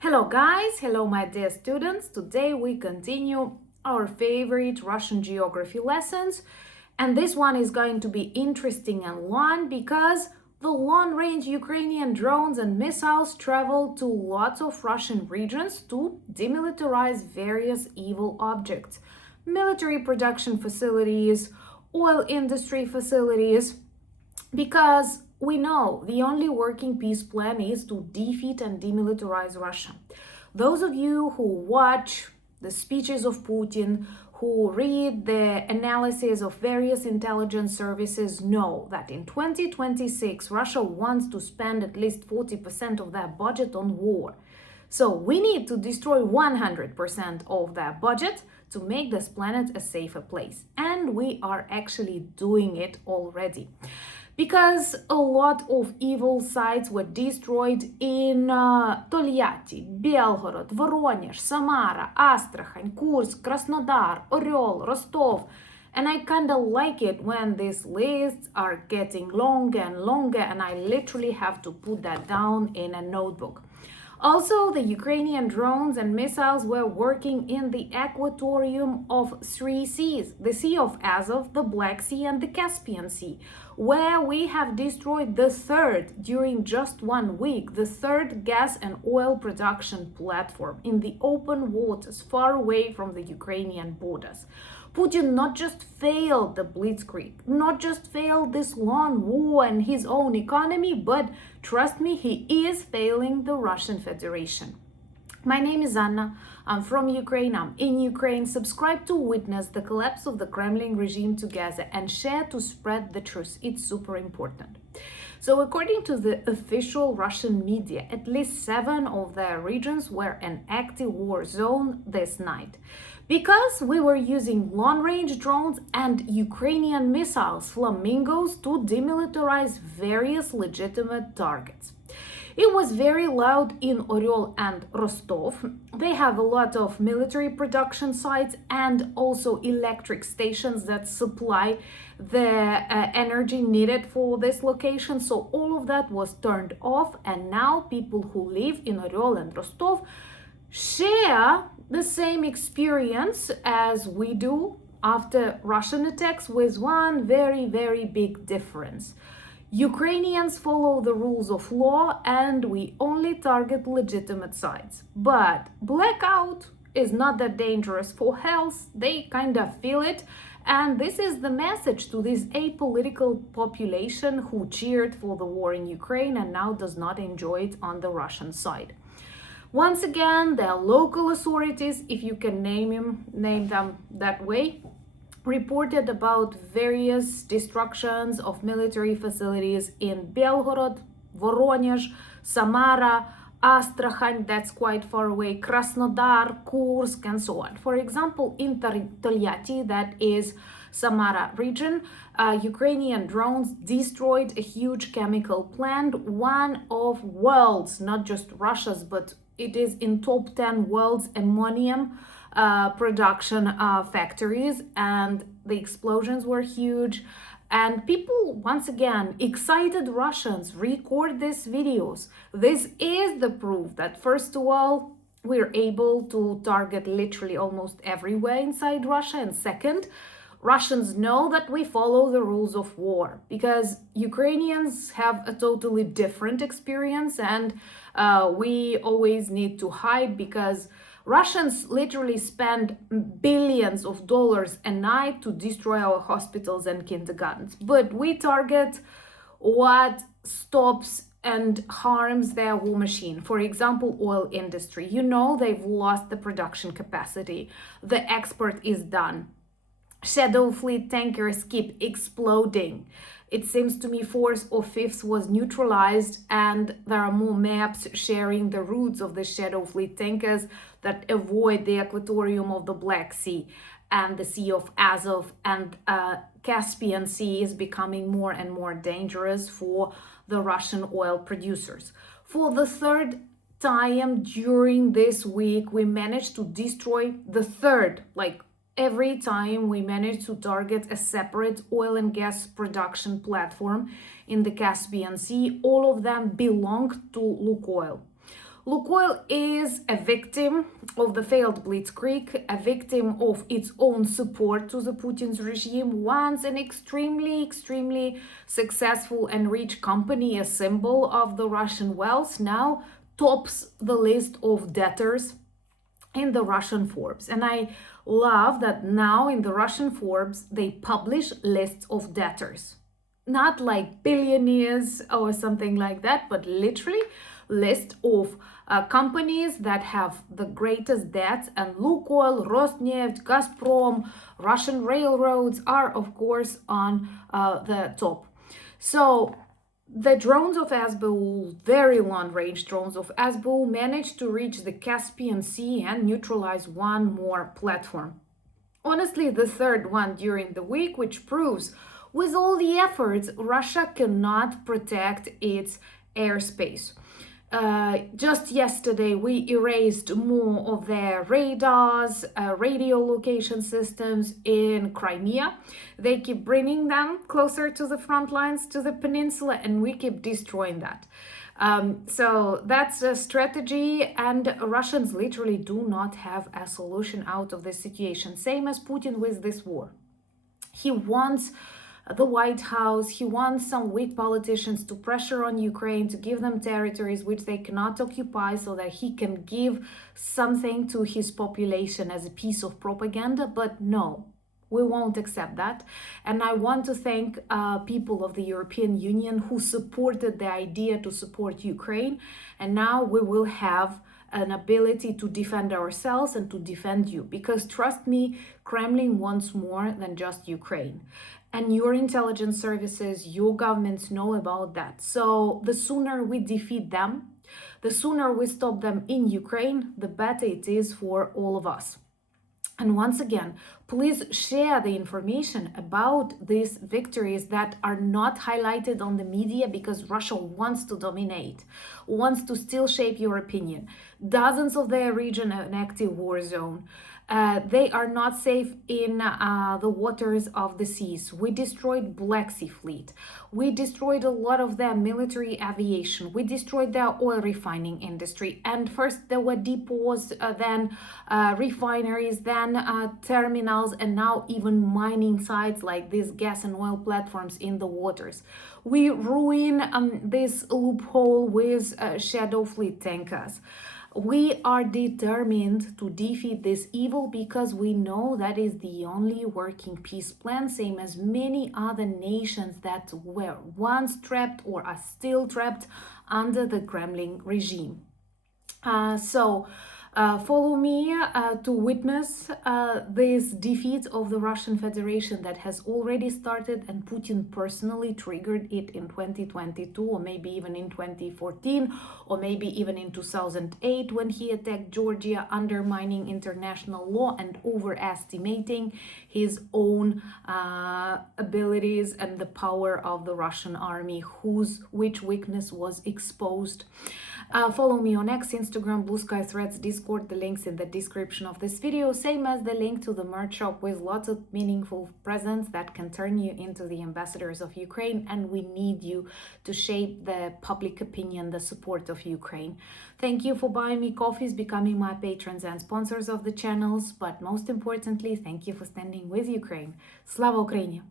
Hello guys, hello my dear students. Today we continue our favorite Russian geography lessons, and this one is going to be interesting and long because the long-range Ukrainian drones and missiles travel to lots of Russian regions to demilitarize various evil objects, military production facilities, oil industry facilities, because we know the only working peace plan is to defeat and demilitarize Russia. Those of you who watch the speeches of Putin, who read the analysis of various intelligence services, know that in 2026 Russia wants to spend at least 40% of their budget on war. So we need to destroy 100% of that budget to make this planet a safer place. And we are actually doing it already. Because a lot of evil sites were destroyed in Togliatti, Belgorod, Voronezh, Samara, Astrakhan, Kursk, Krasnodar, Oryol, Rostov. And I kind of like it when these lists are getting longer and longer, and I literally have to put that down in a notebook. Also, the Ukrainian drones and missiles were working in the aquatorium of three seas, the Sea of Azov, the Black Sea, and the Caspian Sea, where we have destroyed the third, during just 1 week, the third gas and oil production platform in the open waters far away from the Ukrainian borders. Putin not just failed the blitzkrieg, not just failed this long war and his own economy, but trust me, he is failing the Russian Federation. My name is Anna. I'm from Ukraine. I'm in Ukraine. Subscribe to witness the collapse of the Kremlin regime together and share to spread the truth. It's super important. So according to the official Russian media, at least 7 of their regions were an active war zone this night, because we were using long-range drones and Ukrainian missiles, flamingos, to demilitarize various legitimate targets. It was very loud in Oryol and Rostov. They have a lot of military production sites and also electric stations that supply the energy needed for this location. So all of that was turned off, and now people who live in Oryol and Rostov share the same experience as we do after Russian attacks, with one very, very big difference. Ukrainians follow the rules of law and we only target legitimate sites. But blackout is not that dangerous for health. They kind of feel it. And this is the message to this apolitical population who cheered for the war in Ukraine and now does not enjoy it on the Russian side. Once again, the local authorities, if you can name them that way, reported about various destructions of military facilities in Belgorod, Voronezh, Samara, Astrakhan, that's quite far away, Krasnodar, Kursk, and so on. For example, in Togliatti, that is Samara region, Ukrainian drones destroyed a huge chemical plant, one of world's, not just Russia's, but it is in top 10 world's ammonium production factories, and the explosions were huge. And people, once again, excited Russians, record these videos. This is the proof that, first of all, we're able to target literally almost everywhere inside Russia, and second, Russians know that we follow the rules of war, because Ukrainians have a totally different experience, and we always need to hide, because Russians literally spend billions of dollars a night to destroy our hospitals and kindergartens. But we target what stops and harms their war machine. For example, oil industry. You know, they've lost the production capacity. The export is done. Shadow fleet tankers keep exploding. It seems to me 4th or 5th was neutralized, and there are more maps sharing the routes of the shadow fleet tankers that avoid the aquatorium of the Black Sea and the Sea of Azov, and Caspian Sea is becoming more and more dangerous for the Russian oil producers. For the third time during this week, we managed to destroy the third, every time we manage to target a separate oil and gas production platform in the Caspian Sea. All of them belong to Lukoil. Lukoil is a victim of the failed blitzkrieg, a victim of its own support to the Putin's regime. Once an extremely successful and rich company, a symbol of the Russian wealth, now tops the list of debtors in the Russian Forbes. And I love that now in the Russian Forbes they publish lists of debtors. Not like billionaires or something like that, but literally list of companies that have the greatest debts, and Lukoil, Rosneft, Gazprom, Russian railroads are of course on the top. So the drones of Azbul, very long-range drones of Azbul, managed to reach the Caspian Sea and neutralize one more platform. Honestly, the third one during the week, which proves with all the efforts, Russia cannot protect its airspace. Just yesterday, we erased more of their radars, radio location systems in Crimea. They keep bringing them closer to the front lines, to the peninsula, and we keep destroying that. So that's a strategy, and Russians literally do not have a solution out of this situation. Same as Putin with this war. He wants the White House, he wants some weak politicians to pressure on Ukraine to give them territories which they cannot occupy so that he can give something to his population as a piece of propaganda. But no, we won't accept that. And I want to thank people of the European Union who supported the idea to support Ukraine. And now we will have an ability to defend ourselves and to defend you. Because trust me, Kremlin wants more than just Ukraine. And your intelligence services, your governments know about that. So the sooner we defeat them, the sooner we stop them in Ukraine, the better it is for all of us. And once again, please share the information about these victories that are not highlighted on the media, because Russia wants to dominate, wants to still shape your opinion. Dozens of their region an active war zone. They are not safe in the waters of the seas. We destroyed Black Sea Fleet. We destroyed a lot of their military aviation. We destroyed their oil refining industry. And first there were depots, then refineries, then terminals, and now even mining sites like these gas and oil platforms in the waters. We ruin this loophole with shadow fleet tankers. We are determined to defeat this evil because we know that is the only working peace plan, same as many other nations that were once trapped or are still trapped under the Kremlin regime. Follow me to witness this defeat of the Russian Federation that has already started, and Putin personally triggered it in 2022, or maybe even in 2014, or maybe even in 2008 when he attacked Georgia, undermining international law and overestimating his own abilities and the power of the Russian army, which weakness was exposed. Follow me on X, Instagram, Blue Sky, Threads, Discord. The links in the description of this video, same as the link to the merch shop with lots of meaningful presents that can turn you into the ambassadors of Ukraine. And we need you to shape the public opinion, the support of Ukraine. Thank you for buying me coffees, becoming my patrons and sponsors of the channels. But most importantly, thank you for standing with Ukraine. Slava Ukraini!